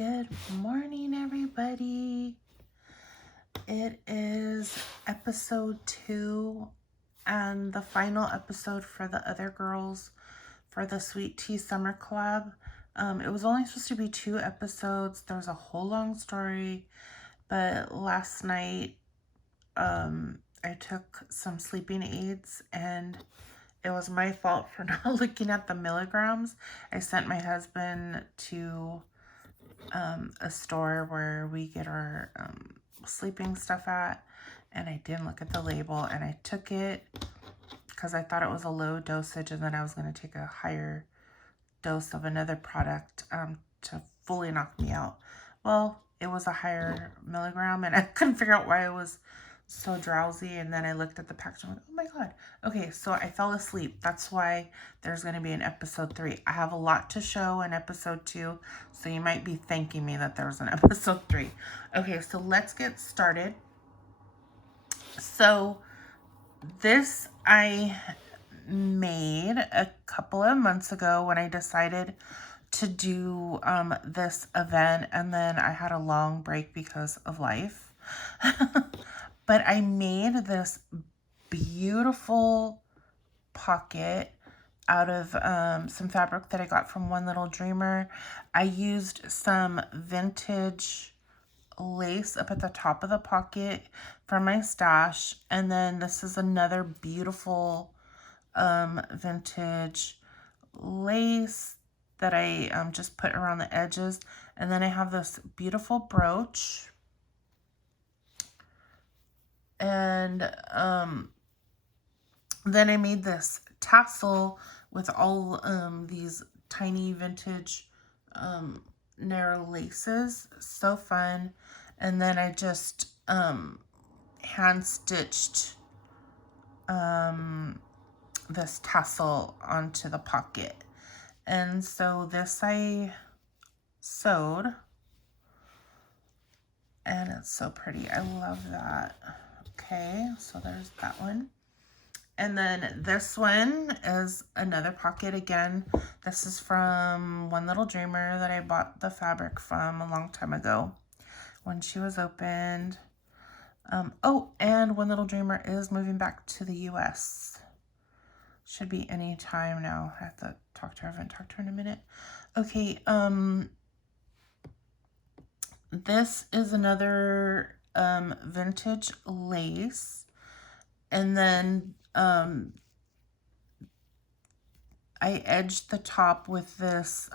Good morning, everybody. It is episode 2 and the final episode for the other girls for the Sweet Tea Summer Collab. It was only supposed to be 2 episodes. There's a whole long story, but last night I took some sleeping aids and it was my fault for not looking at the milligrams. I sent my husband to a store where we get our sleeping stuff at, and I didn't look at the label, and I took it because I thought it was a low dosage, and then I was going to take a higher dose of another product to fully knock me out. Well, it was a higher milligram, and I couldn't figure out why I was so drowsy, and then I looked at the package and went, oh my god. Okay, so I fell asleep. That's why there's going to be an episode 3. I have a lot to show in episode 2, so you might be thanking me that there's an episode 3. Okay, so let's get started. So this I made a couple of months ago when I decided to do this event, and then I had a long break because of life. But I made this beautiful pocket out of some fabric that I got from One Little Dreamer. I used some vintage lace up at the top of the pocket from my stash. And then this is another beautiful vintage lace that I just put around the edges. And then I have this beautiful brooch. And then I made this tassel with all these tiny vintage narrow laces. So fun. And then I just hand stitched this tassel onto the pocket. And so this I sewed. And it's so pretty. I love that. Okay, so there's that one. And then this one is another pocket again. This is from One Little Dreamer that I bought the fabric from a long time ago when she was opened. Oh, and One Little Dreamer is moving back to the US. Should be any time now. I have to talk to her. I haven't talked to her in a minute. Okay, this is another vintage lace, and then I edged the top with this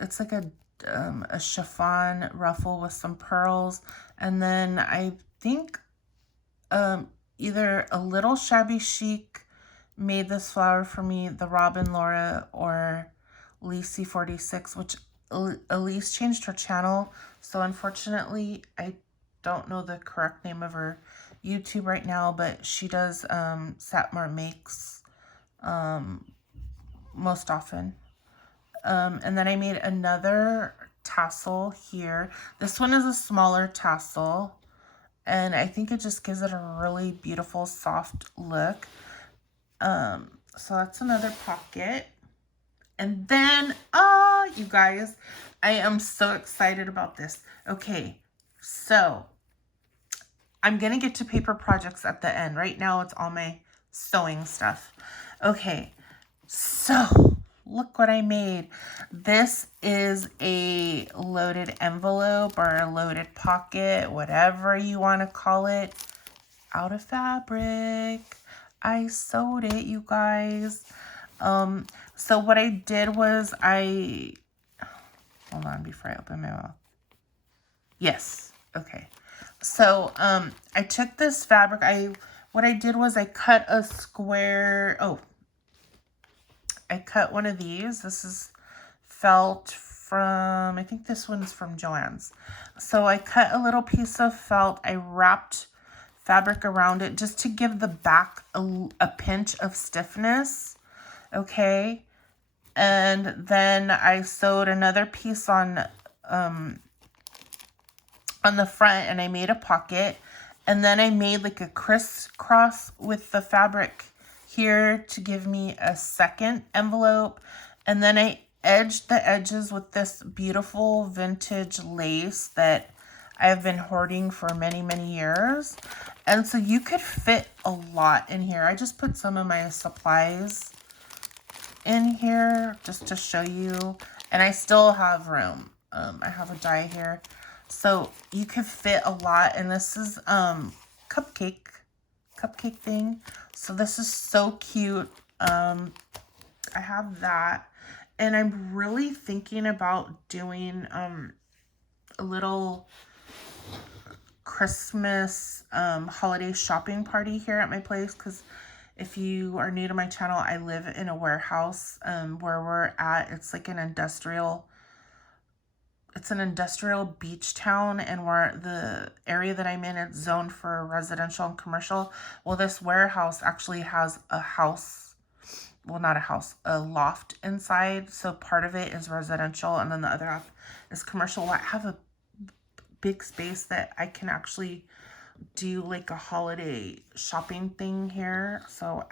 it's like a chiffon ruffle with some pearls, and then I think either a Little Shabby Chic made this flower for me, the Robin Laura, or Lacey 46, which Elise changed her channel, so unfortunately I don't know the correct name of her YouTube right now, but she does Satmar Makes most often. And then I made another tassel here. This one is a smaller tassel, and I think it just gives it a really beautiful soft look. So that's another pocket. And then, you guys, I am so excited about this. Okay, so I'm going to get to paper projects at the end. Right now, it's all my sewing stuff. Okay, so look what I made. This is a loaded envelope or a loaded pocket, whatever you want to call it, out of fabric. I sewed it, you guys. So what I did was hold on before I open my mouth. Yes. Okay. So, I took this fabric. What I did was I cut a square. I cut one of these. This is felt from, I think this one's from Joann's. So I cut a little piece of felt. I wrapped fabric around it just to give the back a pinch of stiffness. Okay. And then I sewed another piece on the front, and I made a pocket. And then I made like a crisscross with the fabric here to give me a second envelope. And then I edged the edges with this beautiful vintage lace that I've been hoarding for many, many years. And so you could fit a lot in here. I just put some of my supplies in here just to show you. And I still have room. I have a die here. So you could fit a lot. And this is cupcake thing. So this is so cute. I have that. And I'm really thinking about doing a little Christmas holiday shopping party here at my place, because if you are new to my channel, I live in a warehouse where we're at. It's like an industrial beach town, and where the area that I'm in, it's zoned for residential and commercial. Well, this warehouse actually has a house, well, not a house, a loft inside. So part of it is residential and then the other half is commercial. I have a big space that I can actually do like a holiday shopping thing here. So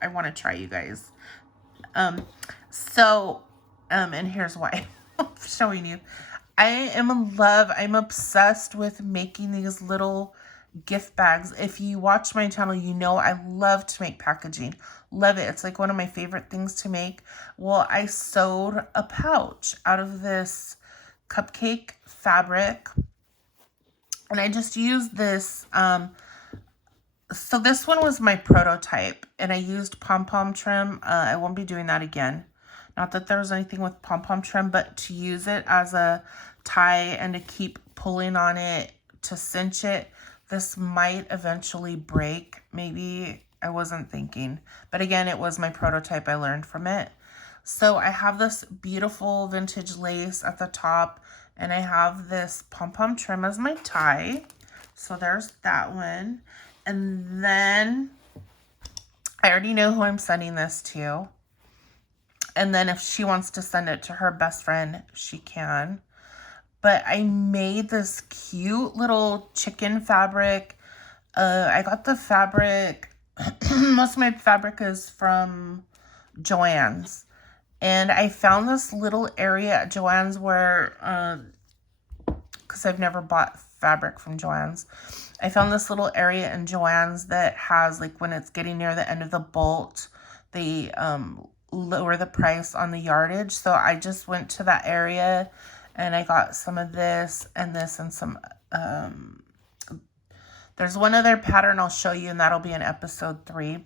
I want to try, you guys. And here's why I'm showing you. I am in love. I'm obsessed with making these little gift bags. If you watch my channel, you know I love to make packaging. Love it. It's like one of my favorite things to make. Well, I sewed a pouch out of this cupcake fabric, and I just used this. So this one was my prototype, and I used pom-pom trim. I won't be doing that again. Not that there was anything with pom-pom trim, but to use it as a tie and to keep pulling on it to cinch it. This might eventually break. Maybe, I wasn't thinking. But again, it was my prototype. I learned from it. So I have this beautiful vintage lace at the top, and I have this pom-pom trim as my tie. So there's that one. And then I already know who I'm sending this to. And then if she wants to send it to her best friend, she can. But I made this cute little chicken fabric. I got the fabric. Most of my fabric is from Joann's. And I found this little area at Joann's where, because I've never bought fabric from Joann's. I found this little area in Joann's that has, like, when it's getting near the end of the bolt, they lower the price on the yardage. So I just went to that area and I got some of this and this and some, there's one other pattern I'll show you, and that'll be in episode 3.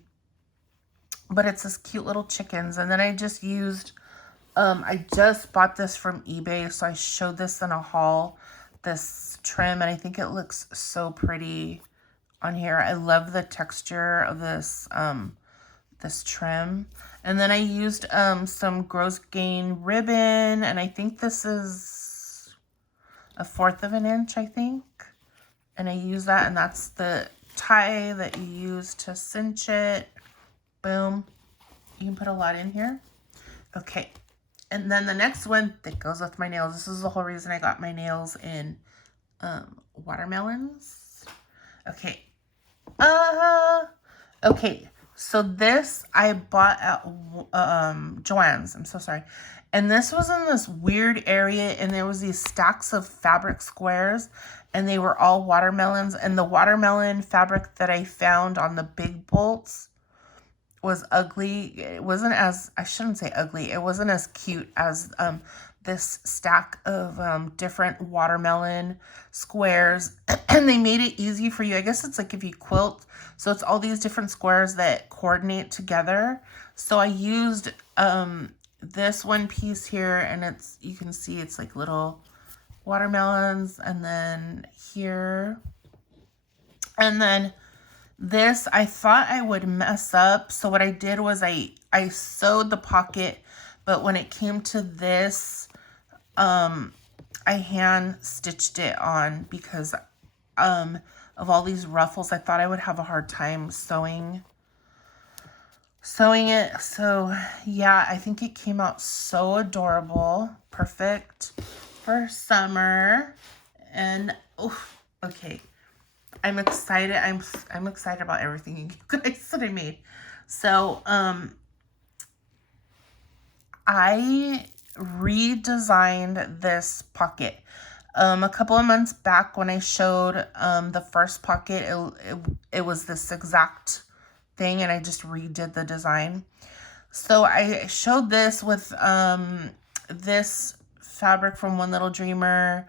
But it's this cute little chickens. And then I just used, I just bought this from eBay. So I showed this in a haul, this trim, and I think it looks so pretty on here. I love the texture of this, this trim. And then I used some Gross Gain ribbon, and I think this is 1/4 of an inch, I think. And I use that, and that's the tie that you use to cinch it. Boom. You can put a lot in here. Okay. And then the next one that goes with my nails. This is the whole reason I got my nails in watermelons. Okay. Okay. So this I bought at Joann's. I'm so sorry. And this was in this weird area, and there was these stacks of fabric squares, and they were all watermelons. And the watermelon fabric that I found on the big bolts was ugly. It wasn't as, I shouldn't say ugly, it wasn't as cute as this stack of different watermelon squares. And they made it easy for you. I guess it's like if you quilt, so it's all these different squares that coordinate together. So I used this one piece here, and it's, you can see it's like little watermelons, and then here, and then this I thought I would mess up. So what I did was I sewed the pocket, but when it came to this, I hand stitched it on because of all these ruffles. I thought I would have a hard time sewing it. So yeah, I think it came out so adorable. Perfect for summer. And okay, I'm excited. I'm excited about everything you guys that I made. So I redesigned this pocket. A couple of months back when I showed the first pocket, it was this exact thing, and I just redid the design. So I showed this with this fabric from One Little Dreamer,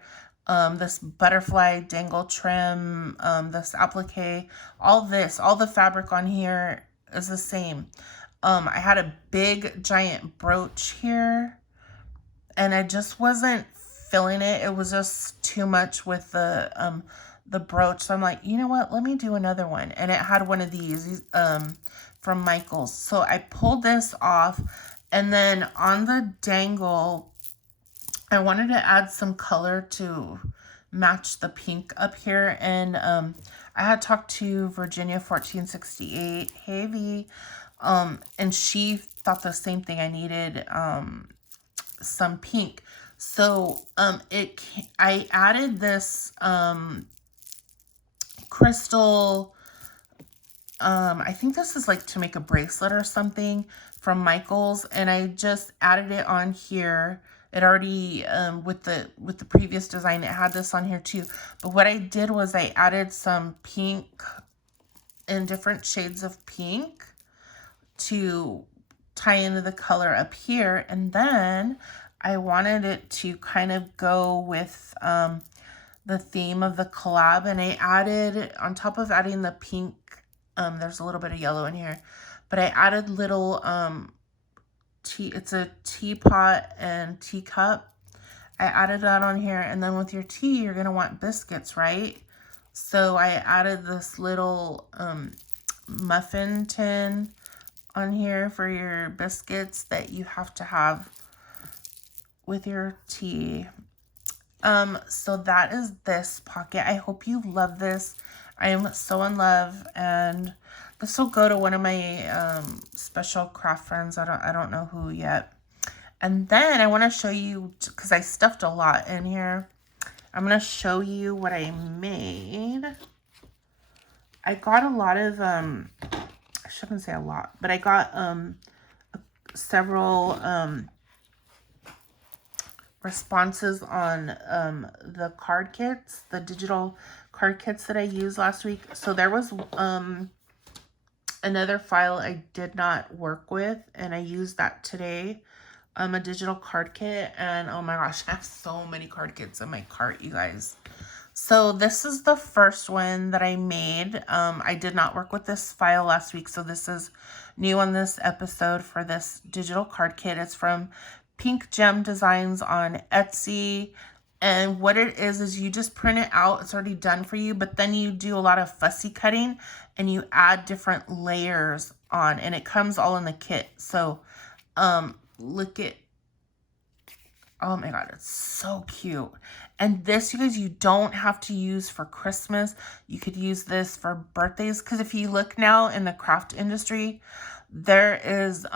this butterfly dangle trim, this applique, all the fabric on here is the same. I had a big giant brooch here, and I just wasn't feeling it. It was just too much with the brooch. So I'm like, you know what? Let me do another one. And it had one of these from Michaels. So I pulled this off, and then on the dangle, I wanted to add some color to match the pink up here. And I had talked to Virginia1468, hey V, and she thought the same thing. I needed some pink. So I added this crystal, I think this is like to make a bracelet or something from Michaels, and I just added it on here. It already with the previous design, it had this on here too. But what I did was I added some pink in different shades of pink to tie into the color up here, and then I wanted it to kind of go with the theme of the collab, and I added, on top of adding the pink, there's a little bit of yellow in here, but I added little it's a teapot and teacup. I added that on here, and then with your tea, you're gonna want biscuits, right? So I added this little muffin tin on here for your biscuits that you have to have with your tea. So that is this pocket. I hope you love this. I am so in love, and this will go to one of my special craft friends. I don't know who yet. And then I want to show you, because I stuffed a lot in here, I'm going to show you what I made. I got a lot of I shouldn't say a lot, but I got several responses on the card kits, the digital card kits that I used last week. So there was another file I did not work with, and I used that today, a digital card kit, and oh my gosh, I have so many card kits in my cart, you guys. So this is the first one that I made. I did not work with this file last week, so this is new on this episode for this digital card kit. It's from Pink Gem Designs on Etsy. And what it is you just print it out. It's already done for you, but then you do a lot of fussy cutting and you add different layers on, and it comes all in the kit. So look at, oh my god, it's so cute. And this, you guys, you don't have to use for Christmas. You could use this for birthdays, because if you look now in the craft industry, there is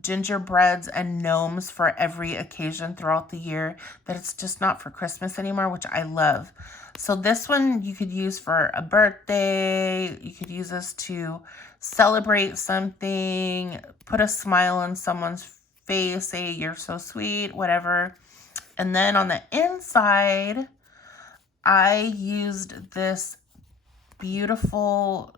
gingerbreads and gnomes for every occasion throughout the year, that it's just not for Christmas anymore, which I love. So this one you could use for a birthday. You could use this to celebrate something, put a smile on someone's face, say you're so sweet, whatever. And then on the inside, I used this beautiful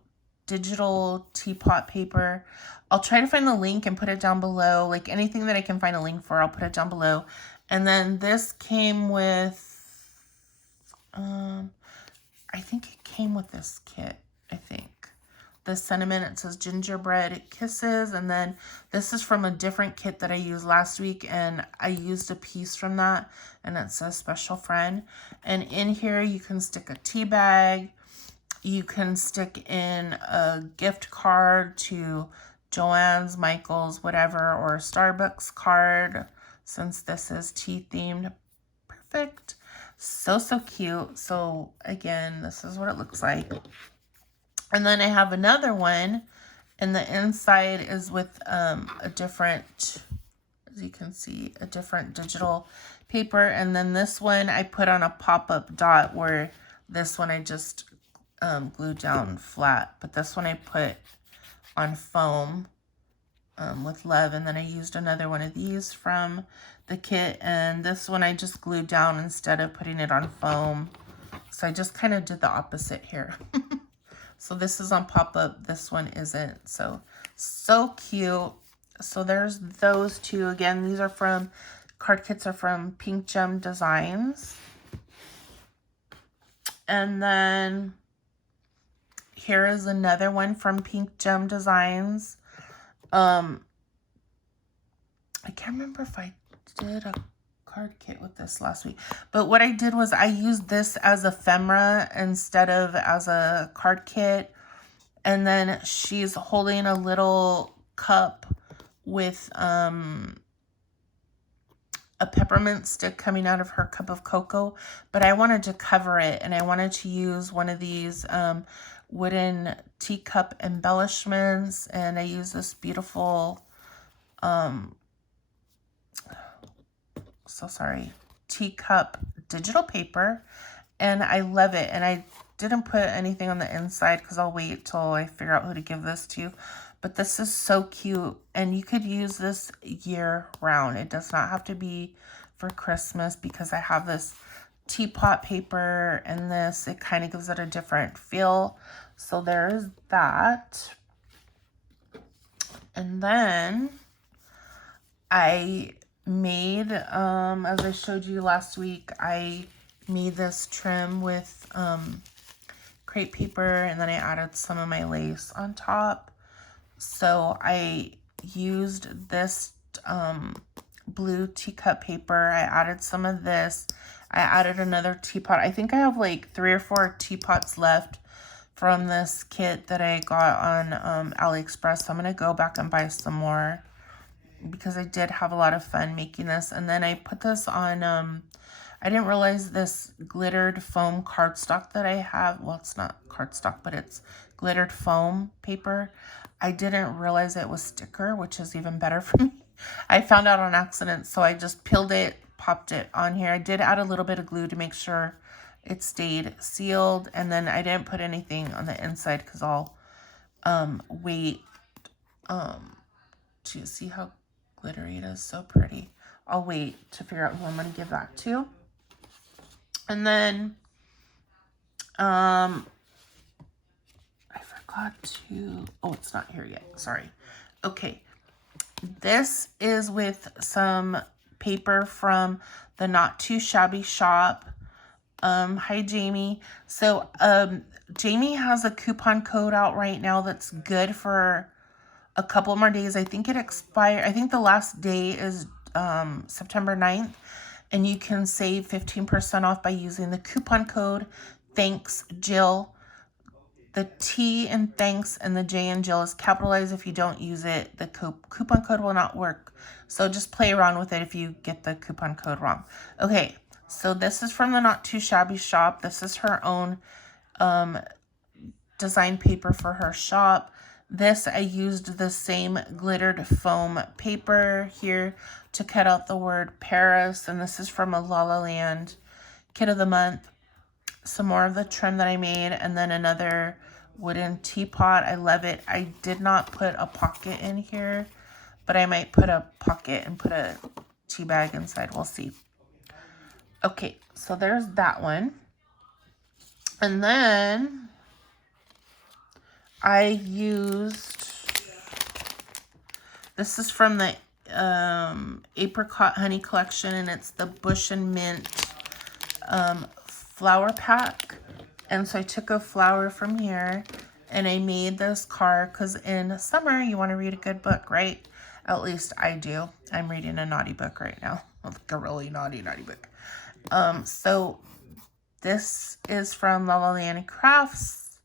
digital teapot paper. I'll try to find the link and put it down below. Like anything that I can find a link for, I'll put it down below. And then this came with, I think it came with this kit, I think. The sentiment, it says gingerbread kisses, and then this is from a different kit that I used last week, and I used a piece from that, and it says special friend. And in here you can stick a tea bag, you can stick in a gift card to Joann's, Michael's, whatever, or a Starbucks card, since this is tea themed. Perfect. So cute. So again, this is what it looks like. And then I have another one, and the inside is with a different, as you can see, a different digital paper. And then this one I put on a pop-up dot, where this one I just glued down flat. But this one I put on foam with love. And then I used another one of these from the kit, and this one I just glued down instead of putting it on foam. So I just kind of did the opposite here. So this is on pop-up, this one isn't. So cute. So there's those two. Again, these are from, card kits are from Pink Gem Designs. And then here is another one from Pink Gem Designs. I can't remember if I did a card kit with this last week, but what I did was I used this as ephemera instead of as a card kit. And then she's holding a little cup with a peppermint stick coming out of her cup of cocoa, but I wanted to cover it, and I wanted to use one of these wooden teacup embellishments, and I use this beautiful teacup digital paper, and I love it. And I didn't put anything on the inside because I'll wait till I figure out who to give this to. But this is so cute, and you could use this year round. It does not have to be for Christmas, because I have this teapot paper and this, it kind of gives it a different feel. So there's that. And then I made, as I showed you last week, I made this trim with crepe paper, and then I added some of my lace on top. So I used this blue teacup paper. I added some of this. I added another teapot. I think I have like 3 or 4 teapots left from this kit that I got on AliExpress. So I'm going to go back and buy some more, because I did have a lot of fun making this. And then I put this on, I didn't realize this glittered foam cardstock that I have. Well, it's not cardstock, but it's glittered foam paper. I didn't realize it was sticker, which is even better for me. I found out on accident, so I just peeled it, popped it on here. I did add a little bit of glue to make sure it stayed sealed, and then I didn't put anything on the inside because I'll wait to see how glittery it is. So pretty. I'll wait to figure out who I'm going to give that to. And then I forgot to, oh, it's not here yet. Sorry. Okay. This is with some paper from the Not Too Shabby shop. Hi, Jamie. So, Jamie has a coupon code out right now that's good for a couple more days. I think it expired. I think the last day is September 9th, and you can save 15% off by using the coupon code Thanks Jill. The T in thanks and the J in Jill is capitalized. If you don't use it, the coupon code will not work. So just play around with it if you get the coupon code wrong. Okay, so this is from the Not Too Shabby shop. This is her own design paper for her shop. This, I used the same glittered foam paper here to cut out the word Paris. And this is from a La La Land Kit of the Month. Some more of the trim that I made, and then another wooden teapot. I love it. I did not put a pocket in here, but I might put a pocket and put a tea bag inside. We'll see. Okay, so there's that one. And then I used, this is from the Apricot Honey Collection, and it's the Bush and Mint flower pack. And so I took a flower from here and I made this card, because in summer you want to read a good book, right? At least I do. I'm reading a naughty book right now, like a really naughty book. So this is from La La Land Crafts,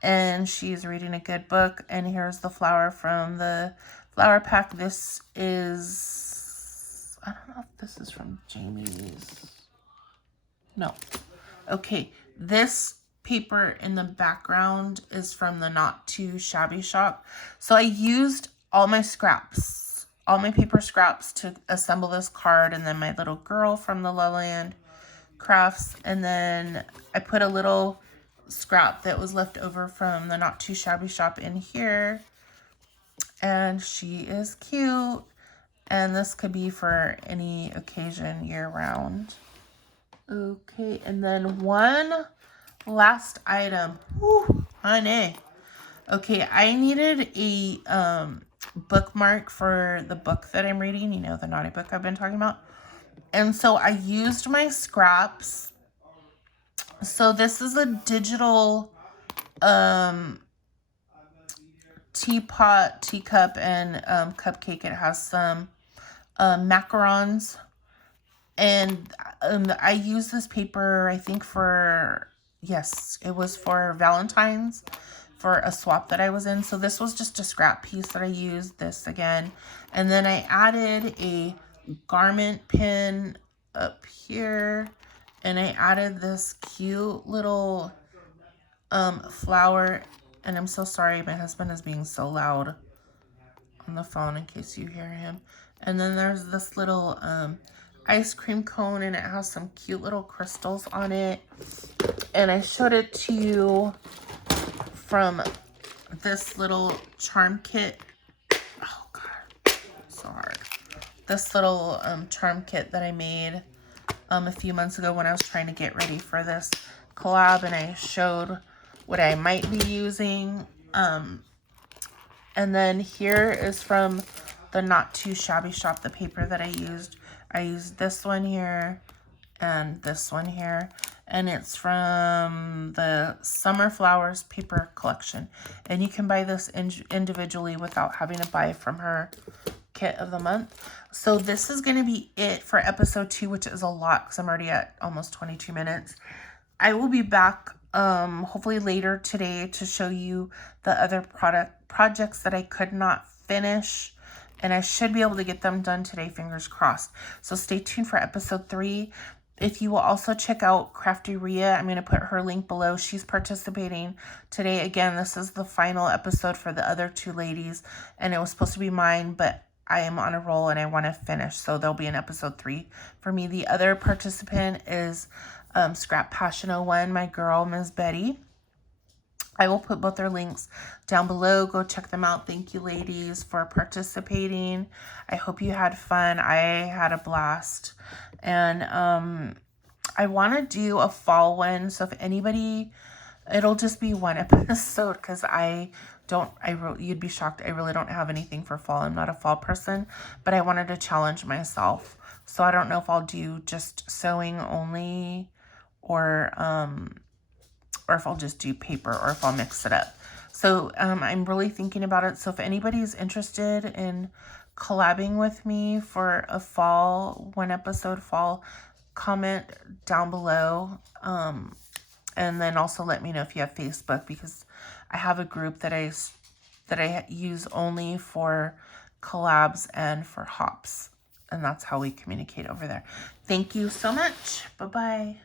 and she's reading a good book. And here's the flower from the flower pack. This is, I don't know if this is from Jamie's. No. Okay, this paper in the background is from the Not Too Shabby shop. So I used all my scraps, all my paper scraps to assemble this card, and then my little girl from the La La Land Crafts, and then I put a little scrap that was left over from the Not Too Shabby shop in here. and she is cute. And this could be for any occasion year round. Okay, and then one last item. Whew, honey. Okay, I needed a bookmark for the book that I'm reading, you know, the naughty book I've been talking about. And so I used my scraps. So this is a digital teapot, teacup, and cupcake. It has some macarons. And I used this paper, I think for, yes, it was for Valentine's, for a swap that I was in. So this was just a scrap piece that I used, this again. And then I added a garment pin up here. And I added this cute little flower. And I'm so sorry, my husband is being so loud on the phone in case you hear him. And then there's this little ice cream cone, and it has some cute little crystals on it. And I showed it to you from this little charm kit. Oh God, so hard. This little charm kit that I made a few months ago when I was trying to get ready for this collab, and I showed what I might be using. And then here is from the Not Too Shabby Shop, the paper that I used. I used this one here and this one here. And it's from the Summer Flowers paper collection. And you can buy this individually without having to buy from her kit of the month. So this is going to be it for episode 2, which is a lot because I'm already at almost 22 minutes. I will be back hopefully later today to show you the other projects that I could not finish, and I should be able to get them done today, fingers crossed. So stay tuned for episode 3. If you will also check out Crafty Ria, I'm going to put her link below. She's participating today. Again, this is the final episode for the other 2 ladies, and it was supposed to be mine, but I am on a roll and I want to finish, so there'll be an episode 3 for me. The other participant is ScrapPassion01, my girl, Ms. Betty. I will put both their links down below. Go check them out. Thank you, ladies, for participating. I hope you had fun. I had a blast. And I want to do a fall one. So if anybody, it'll just be one episode because you'd be shocked. I really don't have anything for fall. I'm not a fall person, but I wanted to challenge myself. So I don't know if I'll do just sewing only, or if I'll just do paper, or if I'll mix it up. So I'm really thinking about it. So if anybody's interested in collabing with me for a fall, 1 episode fall, comment down below. And then also let me know if you have Facebook, because I have a group that I use only for collabs and for hops. And that's how we communicate over there. Thank you so much. Bye-bye.